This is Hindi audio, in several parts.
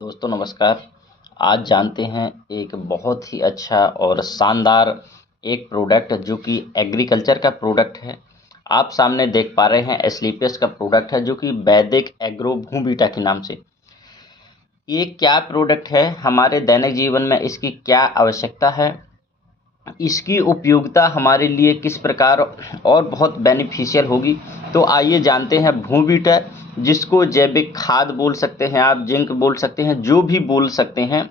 दोस्तों नमस्कार। आज जानते हैं एक बहुत ही अच्छा और शानदार एक प्रोडक्ट जो कि एग्रीकल्चर का प्रोडक्ट है। आप सामने देख पा रहे हैं एस्क्लेपियस का प्रोडक्ट है जो कि वैदिक एग्रो भूबीटा के नाम से। ये क्या प्रोडक्ट है, हमारे दैनिक जीवन में इसकी क्या आवश्यकता है, इसकी उपयोगिता हमारे लिए किस प्रकार और बहुत बेनिफिशियल होगी, तो आइए जानते हैं। भूबीटा जिसको जैविक खाद बोल सकते हैं, आप जिंक बोल सकते हैं, जो भी बोल सकते हैं,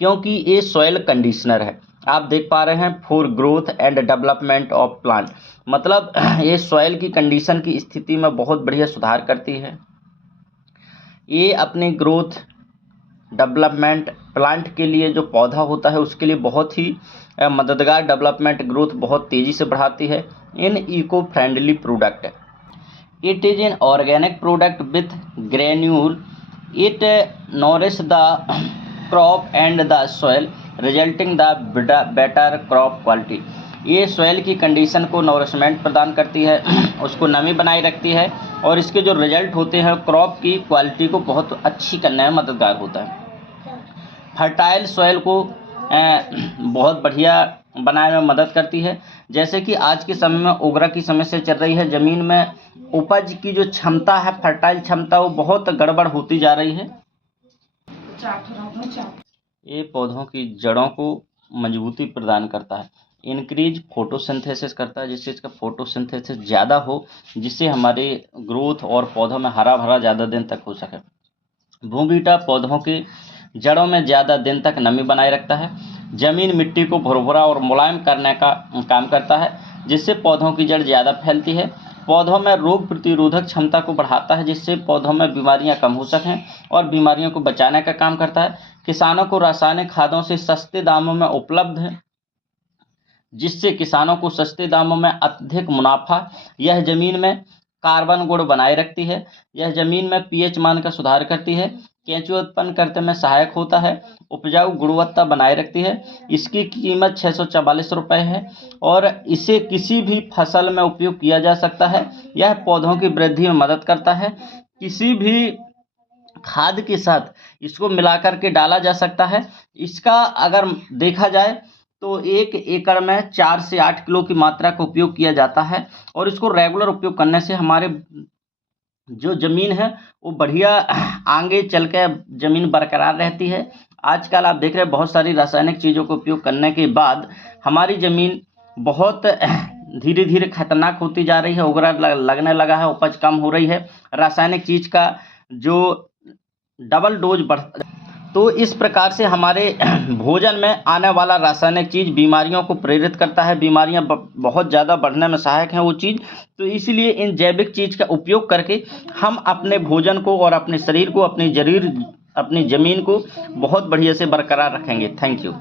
क्योंकि ये सॉइल कंडीशनर है। आप देख पा रहे हैं for growth and development of plant, मतलब ये सॉइल की कंडीशन की स्थिति में बहुत बढ़िया सुधार करती है। ये अपने ग्रोथ डेवलपमेंट प्लांट के लिए, जो पौधा होता है उसके लिए बहुत ही मददगार, डेवलपमेंट ग्रोथ बहुत तेज़ी से बढ़ाती है। In eco friendly product, it is an organic product with granule, it nourish the crop and the soil resulting the better crop quality. ये सॉइल की कंडीशन को नॉरिशमेंट प्रदान करती है, उसको नमी बनाए रखती है, और इसके जो रिजल्ट होते हैं क्रॉप की क्वालिटी को बहुत अच्छी करने में मददगार होता है। फर्टाइल सॉइल को बहुत बढ़िया बनाने में मदद करती है। जैसे कि आज के समय में ओगरा की समस्या चल रही है, ज़मीन में उपज की जो क्षमता है, फर्टाइल क्षमता, वो बहुत गड़बड़ होती जा रही है। ये पौधों की जड़ों को मजबूती प्रदान करता है, इंक्रीज फोटोसिंथेसिस करता है, जिससे इसका फोटोसिंथेसिस ज़्यादा हो, जिससे हमारे ग्रोथ और पौधों में हरा भरा ज़्यादा दिन तक हो सके। भूबीटा पौधों के जड़ों में ज़्यादा दिन तक नमी बनाए रखता है, ज़मीन मिट्टी को भुरभुरा और मुलायम करने का काम करता है, जिससे पौधों की जड़ ज़्यादा फैलती है। पौधों में रोग प्रतिरोधक क्षमता को बढ़ाता है, जिससे पौधों में बीमारियां कम हो सकें और बीमारियों को बचाने का काम करता है। किसानों को रासायनिक खादों से सस्ते दामों में उपलब्ध है, जिससे किसानों को सस्ते दामों में अधिक मुनाफा। यह ज़मीन में कार्बन गुण बनाए रखती है, यह ज़मीन में पीएच मान का सुधार करती है, केंचुआ उत्पन्न करने में सहायक होता है, उपजाऊ गुणवत्ता बनाए रखती है। इसकी कीमत 644 रुपये है और इसे किसी भी फसल में उपयोग किया जा सकता है। यह पौधों की वृद्धि में मदद करता है, किसी भी खाद के साथ इसको मिलाकर के डाला जा सकता है। इसका अगर देखा जाए तो 1 एकड़ में 4 से 8 किलो की मात्रा का उपयोग किया जाता है, और इसको रेगुलर उपयोग करने से हमारे जो ज़मीन है वो बढ़िया आगे चल के ज़मीन बरकरार रहती है। आजकल आप देख रहे हैं बहुत सारी रासायनिक चीज़ों का उपयोग करने के बाद हमारी ज़मीन बहुत धीरे धीरे खतरनाक होती जा रही है, उगरा लगने लगा है, उपज कम हो रही है, रासायनिक चीज़ का जो डबल डोज बढ़, तो इस प्रकार से हमारे भोजन में आने वाला रासायनिक चीज़ बीमारियों को प्रेरित करता है, बीमारियां बहुत ज़्यादा बढ़ने में सहायक हैं वो चीज़। तो इसलिए इन जैविक चीज़ का उपयोग करके हम अपने भोजन को और अपने शरीर को, अपनी ज़मीन को बहुत बढ़िया से बरकरार रखेंगे। Thank you.